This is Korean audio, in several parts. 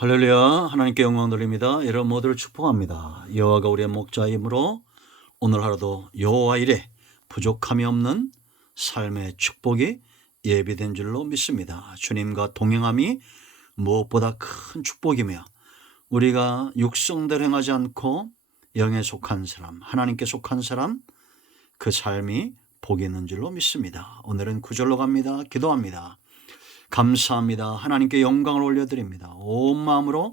할렐루야. 하나님께 영광 돌립니다. 여러분 모두를 축복합니다. 여호와가 우리의 목자이므로 오늘 하루도 여호와 일에 부족함이 없는 삶의 축복이 예비된 줄로 믿습니다. 주님과 동행함이 무엇보다 큰 축복이며 우리가 육성대로 행하지 않고 영에 속한 사람, 하나님께 속한 사람, 그 삶이 복이 있는 줄로 믿습니다. 오늘은 구절로 갑니다. 기도합니다. 감사합니다. 하나님께 영광을 올려드립니다. 온 마음으로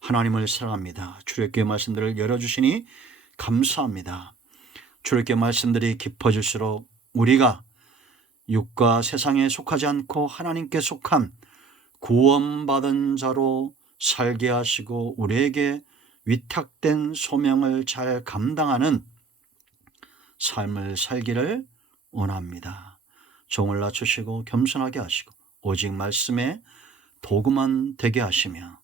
하나님을 사랑합니다. 출애굽기 말씀들을 열어주시니 감사합니다. 출애굽기 말씀들이 깊어질수록 우리가 육과 세상에 속하지 않고 하나님께 속한 구원받은 자로 살게 하시고 우리에게 위탁된 소명을 잘 감당하는 삶을 살기를 원합니다. 종을 낮추시고 겸손하게 하시고 오직 말씀에 도구만 되게 하시며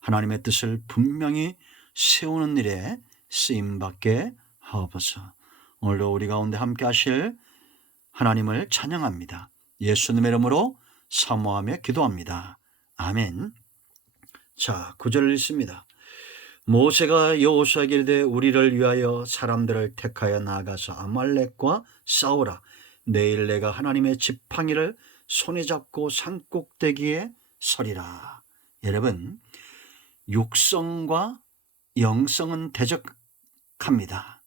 하나님의 뜻을 분명히 세우는 일에 쓰임받게 하옵소서. 오늘도 우리 가운데 함께 하실 하나님을 찬양합니다. 예수님의 이름으로 사모하며 기도합니다. 아멘. 자, 9절 읽습니다. 모세가 여호수아에게 이르되 우리를 위하여 사람들을 택하여 나가서 아말렉과 싸우라. 내일 내가 하나님의 지팡이를 손에 잡고 산꼭대기에 서리라. 여러분, 육성과 영성은 대적합니다.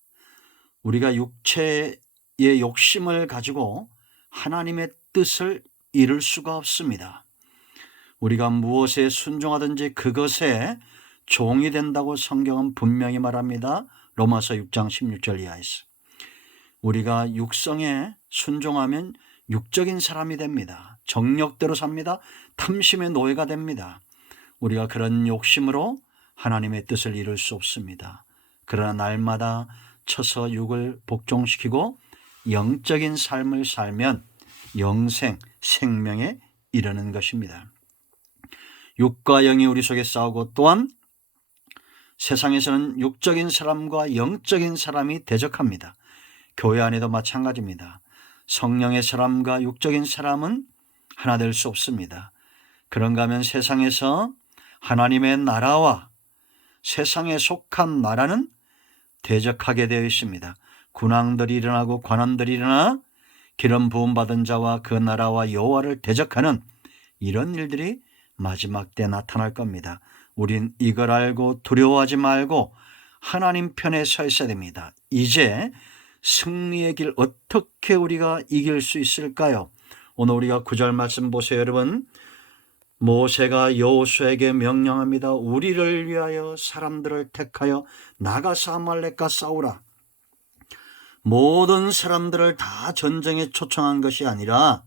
우리가 육체의 욕심을 가지고 하나님의 뜻을 이룰 수가 없습니다. 우리가 무엇에 순종하든지 그것에 종이 된다고 성경은 분명히 말합니다. 로마서 6장 16절 이하에서. 우리가 육성에 순종하면 육적인 사람이 됩니다. 정력대로 삽니다. 탐심의 노예가 됩니다. 우리가 그런 욕심으로 하나님의 뜻을 이룰 수 없습니다. 그러나 날마다 쳐서 육을 복종시키고 영적인 삶을 살면 영생, 생명에 이르는 것입니다. 육과 영이 우리 속에 싸우고 또한 세상에서는 육적인 사람과 영적인 사람이 대적합니다. 교회 안에도 마찬가지입니다. 성령의 사람과 육적인 사람은 하나 될 수 없습니다. 그런가 하면 세상에서 하나님의 나라와 세상에 속한 나라는 대적하게 되어 있습니다. 군왕들이 일어나고 관원들이 일어나 기름 부음 받은 자와 그 나라와 여호와를 대적하는 이런 일들이 마지막 때 나타날 겁니다. 우린 이걸 알고 두려워하지 말고 하나님 편에 서 있어야 됩니다. 이제 승리의 길 어떻게 우리가 이길 수 있을까요? 오늘 우리가 9절 말씀 보세요. 여러분, 모세가 여호수아에게 명령합니다. 우리를 위하여 사람들을 택하여 나가서 아말렉과 싸우라. 모든 사람들을 다 전쟁에 초청한 것이 아니라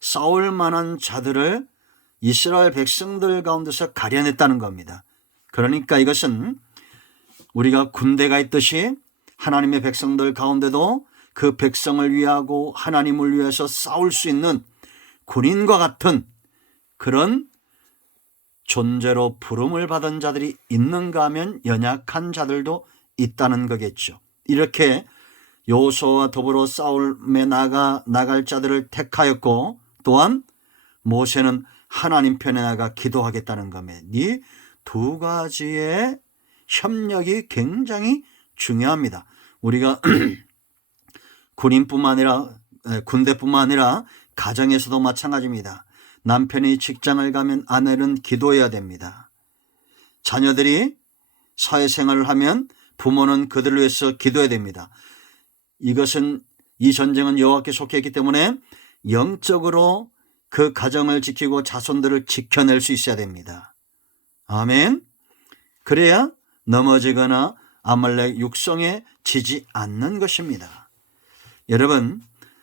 싸울 만한 자들을 이스라엘 백성들 가운데서 가려냈다는 겁니다. 그러니까 이것은 우리가 군대가 있듯이 하나님의 백성들 가운데도 그 백성을 위하고 하나님을 위해서 싸울 수 있는 군인과 같은 그런 존재로 부름을 받은 자들이 있는가 하면 연약한 자들도 있다는 거겠죠. 이렇게 여호수아와 더불어 싸움에 나갈 자들을 택하였고 또한 모세는 하나님 편에 나가 기도하겠다는 겁니다. 이 두 가지의 협력이 굉장히 중요합니다. 우리가 군인뿐만 아니라 군대뿐만 아니라 가정에서도 마찬가지입니다. 남편이 직장을 가면 아내는 기도해야 됩니다. 자녀들이 사회생활을 하면 부모는 그들을 위해서 기도해야 됩니다. 이 전쟁은 여호와께 속해 있기 때문에 영적으로 그 가정을 지키고 자손들을 지켜낼 수 있어야 됩니다. 아멘. 그래야 넘어지거나 아말렉 육성에 지지 않는 것입니다. 여러분,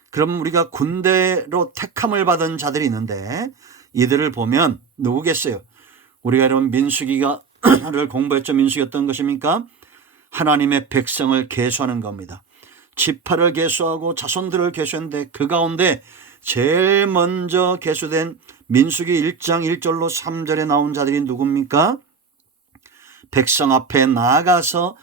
그럼 우리가 군대로 택함을 받은 자들이 있는데 이들을 보면 누구겠어요? 우리가 여러분 민수기가를 공부했죠. 민수기 어떤 것입니까? 하나님의 백성을 계수하는 겁니다. 지파를 계수하고 자손들을 계수했는데 그 가운데 제일 먼저 계수된 민수기 1장 1절로 3절에 나온 자들이 누굽니까? 백성 앞에 나아가서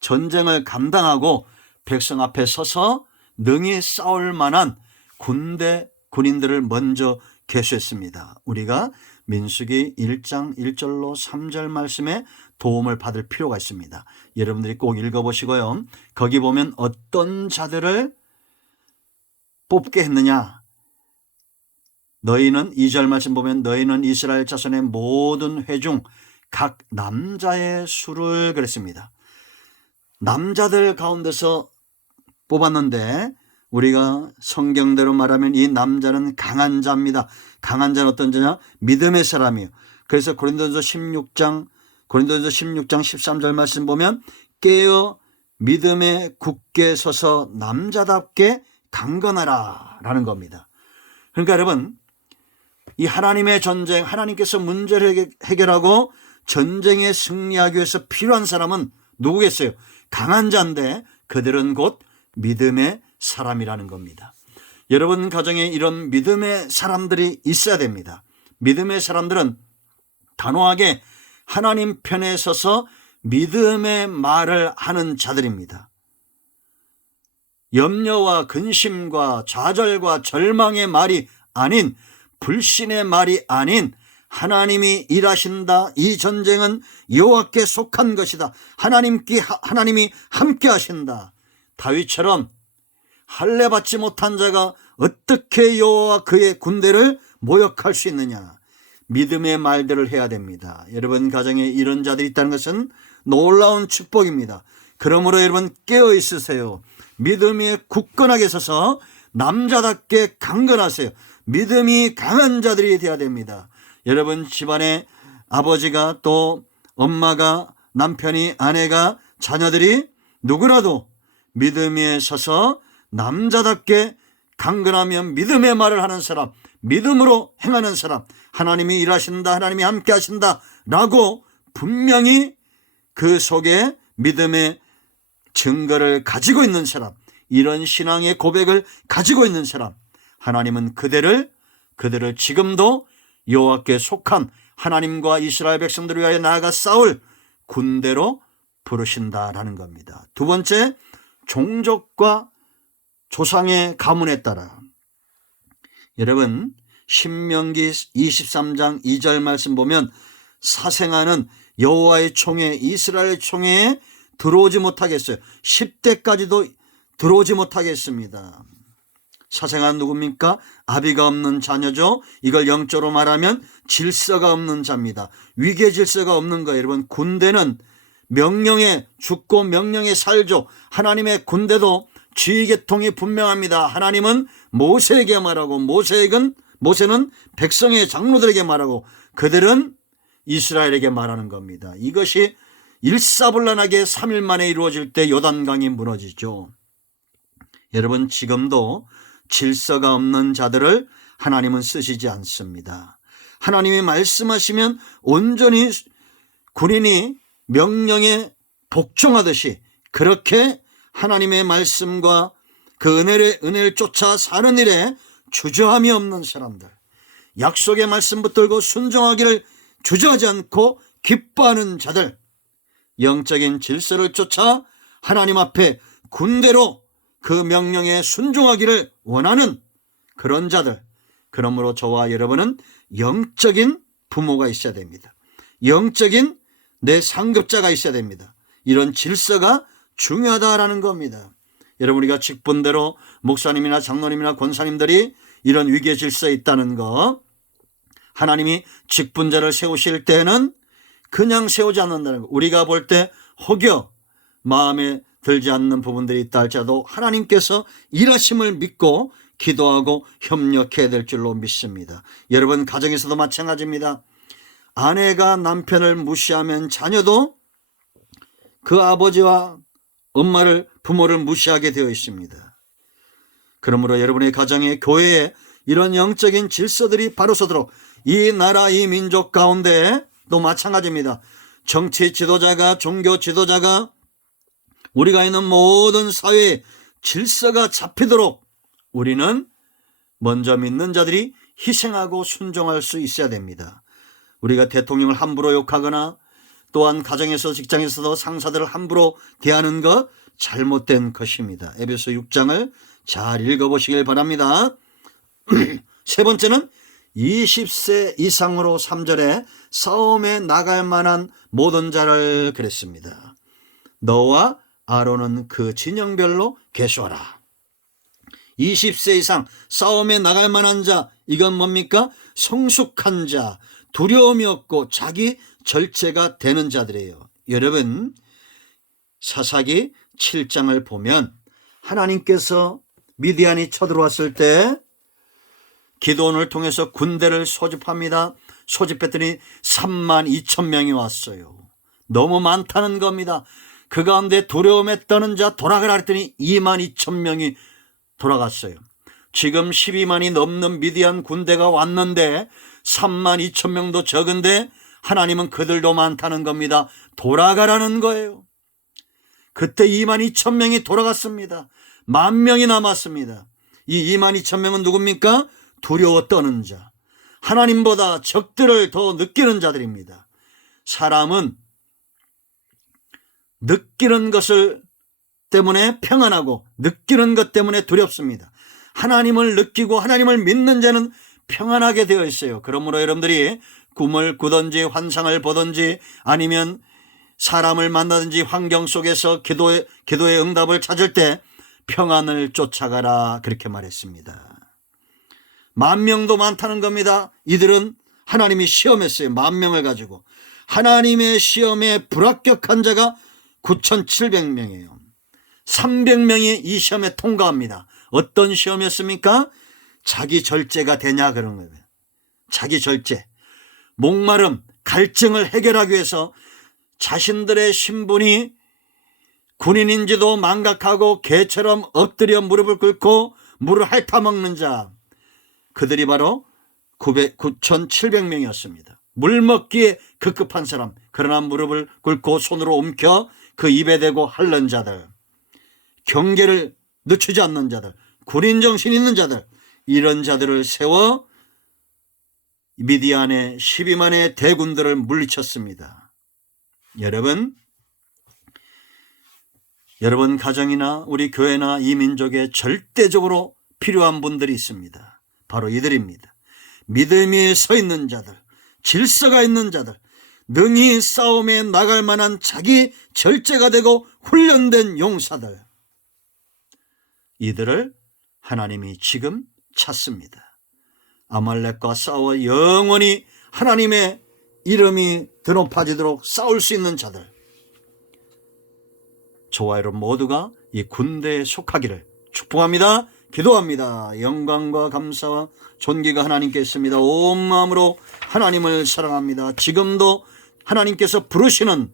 전쟁을 감당하고 백성 앞에 서서 능히 싸울 만한 군인들을 먼저 계수했습니다. 우리가 민수기 1장 1절로 3절 말씀에 도움을 받을 필요가 있습니다. 여러분들이 꼭 읽어보시고요. 거기 보면 어떤 자들을 뽑게 했느냐. 너희는 2절 말씀 보면 너희는 이스라엘 자손의 모든 회 중 각 남자의 수를 그랬습니다. 남자들 가운데서 뽑았는데 우리가 성경대로 말하면 이 남자는 강한 자입니다. 강한 자는 어떤 자냐? 믿음의 사람이에요. 그래서 고린도전서 16장 13절 말씀 보면 깨어 믿음에 굳게 서서 남자답게 강건하라 라는 겁니다. 그러니까 여러분, 이 하나님의 전쟁, 하나님께서 문제를 해결하고 전쟁에 승리하기 위해서 필요한 사람은 누구겠어요? 강한 자인데 그들은 곧 믿음의 사람이라는 겁니다. 여러분 가정에 이런 믿음의 사람들이 있어야 됩니다. 믿음의 사람들은 단호하게 하나님 편에 서서 믿음의 말을 하는 자들입니다. 염려와 근심과 좌절과 절망의 말이 아닌, 불신의 말이 아닌, 하나님이 일하신다. 이 전쟁은 여호와께 속한 것이다. 하나님이 함께 하신다. 다윗처럼 할례 받지 못한 자가 어떻게 여호와와 그의 군대를 모욕할 수 있느냐. 믿음의 말들을 해야 됩니다. 여러분 가정에 이런 자들이 있다는 것은 놀라운 축복입니다. 그러므로 여러분 깨어 있으세요. 믿음에 굳건하게 서서 남자답게 강건하세요. 믿음이 강한 자들이 되어야 됩니다. 여러분 집안에 아버지가 또 엄마가 남편이 아내가 자녀들이 누구라도 믿음에 서서 남자답게 강건하면 믿음의 말을 하는 사람, 믿음으로 행하는 사람, 하나님이 일하신다, 하나님이 함께 하신다 라고 분명히 그 속에 믿음의 증거를 가지고 있는 사람, 이런 신앙의 고백을 가지고 있는 사람, 하나님은 그들을 지금도 여호와께 속한 하나님과 이스라엘 백성들을 위하여 나아가 싸울 군대로 부르신다라는 겁니다. 두 번째, 종족과 조상의 가문에 따라. 여러분 신명기 23장 2절 말씀 보면 사생아는 여호와의 총회, 이스라엘 총회에 들어오지 못하게 했어요. 10대까지도 들어오지 못하게 했습니다. 사생아는 누굽니까? 아비가 없는 자녀죠. 이걸 영적으로 말하면 질서가 없는 자입니다. 위계 질서가 없는 거예요. 여러분 군대는 명령에 죽고 명령에 살죠. 하나님의 군대도 지휘계통이 분명합니다. 하나님은 모세에게 말하고 모세는 백성의 장로들에게 말하고 그들은 이스라엘에게 말하는 겁니다. 이것이 일사불란하게 3일 만에 이루어질 때 요단강이 무너지죠. 여러분 지금도 질서가 없는 자들을 하나님은 쓰시지 않습니다. 하나님이 말씀하시면 온전히 군인이 명령에 복종하듯이 그렇게 하나님의 말씀과 그 은혜를 쫓아 사는 일에 주저함이 없는 사람들, 약속의 말씀 붙들고 순종하기를 주저하지 않고 기뻐하는 자들, 영적인 질서를 쫓아 하나님 앞에 군대로 그 명령에 순종하기를 원하는 그런 자들. 그러므로 저와 여러분은 영적인 부모가 있어야 됩니다. 영적인 내 상급자가 있어야 됩니다. 이런 질서가 중요하다라는 겁니다. 여러분 우리가 직분대로 목사님이나 장로님이나 권사님들이 이런 위계 질서에 있다는 거, 하나님이 직분자를 세우실 때는 그냥 세우지 않는다는 거. 우리가 볼 때 혹여 마음에 들지 않는 부분들이 있다 할지라도 하나님께서 일하심을 믿고 기도하고 협력해야 될 줄로 믿습니다. 여러분 가정에서도 마찬가지입니다. 아내가 남편을 무시하면 자녀도 그 아버지와 부모를 무시하게 되어 있습니다. 그러므로 여러분의 가정에, 교회에 이런 영적인 질서들이 바로 서도록 이 나라 이 민족 가운데 또 마찬가지입니다. 정치 지도자가, 종교 지도자가, 우리가 있는 모든 사회에 질서가 잡히도록 우리는 먼저 믿는 자들이 희생하고 순종할 수 있어야 됩니다. 우리가 대통령을 함부로 욕하거나 또한 가정에서 직장에서도 상사들을 함부로 대하는 것 잘못된 것입니다. 에베소 6장을 잘 읽어보시길 바랍니다. 세 번째는 20세 이상으로 3절에 싸움에 나갈 만한 모든 자를 그랬습니다. 너와 아론은 그 진영별로 계수하라. 20세 이상 싸움에 나갈 만한 자, 이건 뭡니까? 성숙한 자, 두려움이 없고 자기 절제가 되는 자들이에요. 여러분, 사사기 7장을 보면 하나님께서 미디안이 쳐들어왔을 때 기드온을 통해서 군대를 소집합니다. 소집했더니 32,000명이 왔어요. 너무 많다는 겁니다. 그 가운데 두려움에 떠는 자 돌아가라 했더니 22,000명이 돌아갔어요. 지금 12만이 넘는 미디안 군대가 왔는데 32,000명도 적은데 하나님은 그들도 많다는 겁니다. 돌아가라는 거예요. 그때 22,000명이 돌아갔습니다. 10,000명이 남았습니다. 이 22,000명은 누굽니까? 두려워 떠는 자, 하나님보다 적들을 더 느끼는 자들입니다. 사람은 느끼는 것을 때문에 평안하고 느끼는 것 때문에 두렵습니다. 하나님을 느끼고 하나님을 믿는 자는 평안하게 되어 있어요. 그러므로 여러분들이 꿈을 꾸든지 환상을 보든지 아니면 사람을 만나든지 환경 속에서 기도의 응답을 찾을 때 평안을 쫓아가라, 그렇게 말했습니다. 10,000명도 많다는 겁니다. 이들은 하나님이 시험했어요. 10,000명을 가지고. 하나님의 시험에 불합격한 자가 9,700명이에요. 300명이 이 시험에 통과합니다. 어떤 시험이었습니까? 자기 절제가 되냐, 그런 거예요. 자기 절제. 목마름, 갈증을 해결하기 위해서 자신들의 신분이 군인인지도 망각하고 개처럼 엎드려 무릎을 꿇고 물을 핥아먹는 자, 그들이 바로 9,700명이었습니다. 물 먹기에 급급한 사람, 그러나 무릎을 꿇고 손으로 움켜 그 입에 대고 핥는 자들, 경계를 늦추지 않는 자들, 군인 정신 있는 자들, 이런 자들을 세워 미디안의 12만의 대군들을 물리쳤습니다. 여러분 가정이나 우리 교회나 이 민족에 절대적으로 필요한 분들이 있습니다. 바로 이들입니다. 믿음이 서 있는 자들, 질서가 있는 자들, 능히 싸움에 나갈 만한 자기 절제가 되고 훈련된 용사들, 이들을 하나님이 지금 찾습니다. 아말렉과 싸워 영원히 하나님의 이름이 드높아지도록 싸울 수 있는 자들, 저와 여러분 모두가 이 군대에 속하기를 축복합니다. 기도합니다. 영광과 감사와 존귀가 하나님께 있습니다. 온 마음으로 하나님을 사랑합니다. 지금도 하나님께서 부르시는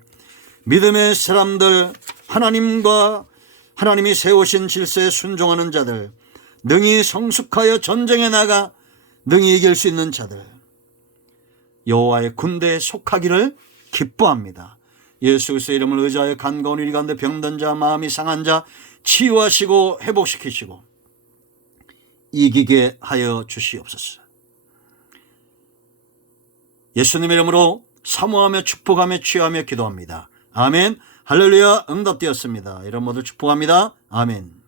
믿음의 사람들, 하나님과 하나님이 세우신 질서에 순종하는 자들, 능히 성숙하여 전쟁에 나가 능히 이길 수 있는 자들, 여호와의 군대에 속하기를 기뻐합니다. 예수 그리스도의 이름을 의지하여 간과한 우리 가운데 병든 자, 마음이 상한 자 치유하시고 회복시키시고 이기게 하여 주시옵소서. 예수님의 이름으로 사모하며 축복하며 취하며 기도합니다. 아멘. 할렐루야. 응답되었습니다. 이런 모두 축복합니다. 아멘.